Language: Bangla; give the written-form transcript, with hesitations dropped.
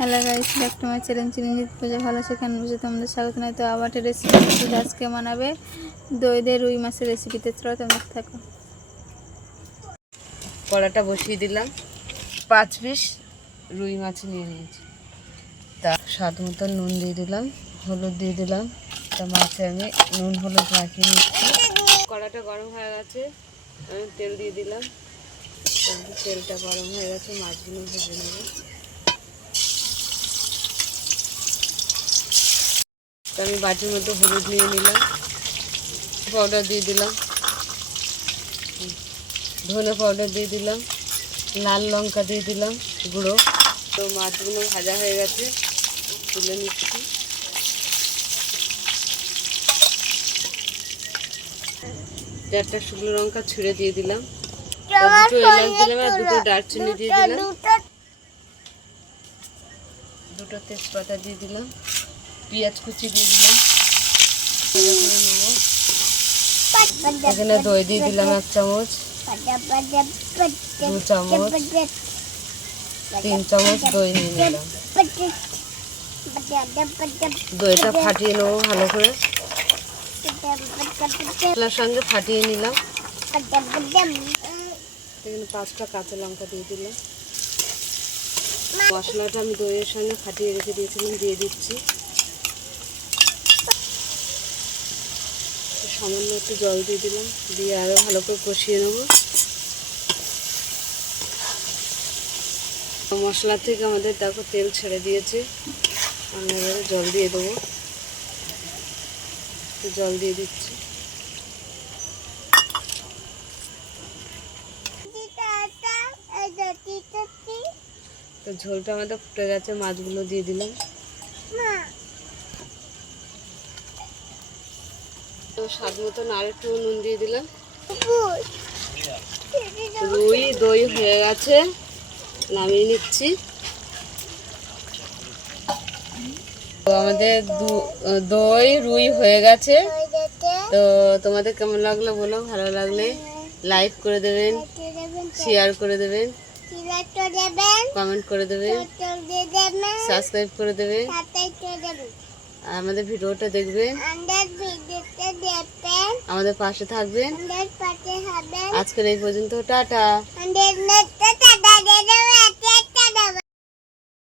Hello guys, back to my channel Chiranjit Puja. ভালো আছো? কেন বুঝে তোমাদের স্বাগত নয়। তো আবার একটা রেসিপি আজকে বানাবে দই দিয়ে রুই মাছের রেসিপিতে। চলো তোমরা থাকো। কড়াটা বসিয়ে দিলাম। 5 পিস রুই মাছ নিয়ে নিয়েছি। তা স্বাদ মতো নুন দিয়ে দিলাম, হলুদ দিয়ে দিলাম। তা মাছে আমি নুন হলুদ মাখিয়ে নিচ্ছি। কড়াটা গরম হয়ে গেছে, আমি তেল দিয়ে দিলাম। তেলটা গরম হয়ে গেছে, মাছগুলো ভেজে নেব। তো আমি বাটির মধ্যে হলুদ নিয়ে নিলাম, পাউডার দিয়ে দিলাম, ধনে পাউডার দিয়ে দিলাম, লাল লঙ্কা দিয়ে দিলাম গুঁড়ো। তো মাছগুলো ভাজা হয়ে গেছে, তুলে নিচ্ছি। চারটা শুকনো লঙ্কা ছুঁড়ে দিয়ে দিলাম, দুটো এলাচ দিলাম আর দুটো দারচিনি দিয়ে দিলাম, দুটো তেজপাতা দিয়ে দিলাম, পেঁয়াজ কুচি দিয়ে দিলাম। এখানে দই দিয়ে দিলাম 1 চামচ, 2 চামচ, 3 চামচ দই নিয়ে নিলাম। দইটা ফাটিয়ে নেবো ভালো করে, মশলার সঙ্গে ফাটিয়ে নিলাম। এখানে 5টা কাঁচা লঙ্কা দিয়ে দিলাম। মশলাটা আমি দইয়ের সঙ্গে ফাটিয়ে রেখে দিয়েছিলাম, দিয়ে দিচ্ছি। সামান্য একটু জল দিয়ে দিলাম, দিয়ে আরও ভালো করে কষিয়ে নেব। মশলা থেকে আমাদের দেখো তেল ছেড়ে দিয়েছে। আমি এবারে জল দিয়ে দেবো, জল দিয়ে দিচ্ছি। তো ঝোলটা আমাদের ফুটে গেছে, মাছগুলো দিয়ে দিলাম। তো স্বাদ মতন আর একটু নুন দিয়ে দিলাম। রুই দই হয়ে গেছে, নামিয়ে নিচ্ছি। তো আমাদের দই রুই হয়ে গেছে। তো তোমাদের কেমন লাগলো বলো, ভালো লাগলে লাইক করে দেবেন, শেয়ার করে দেবেন, কমেন্ট করে দেবেন, সাবস্ক্রাইব করে দেবেন, আর আমাদের ভিডিওটা দেখবেন, আমাদের পাশে থাকবেন। আজকের এই পর্যন্ত, টাটা।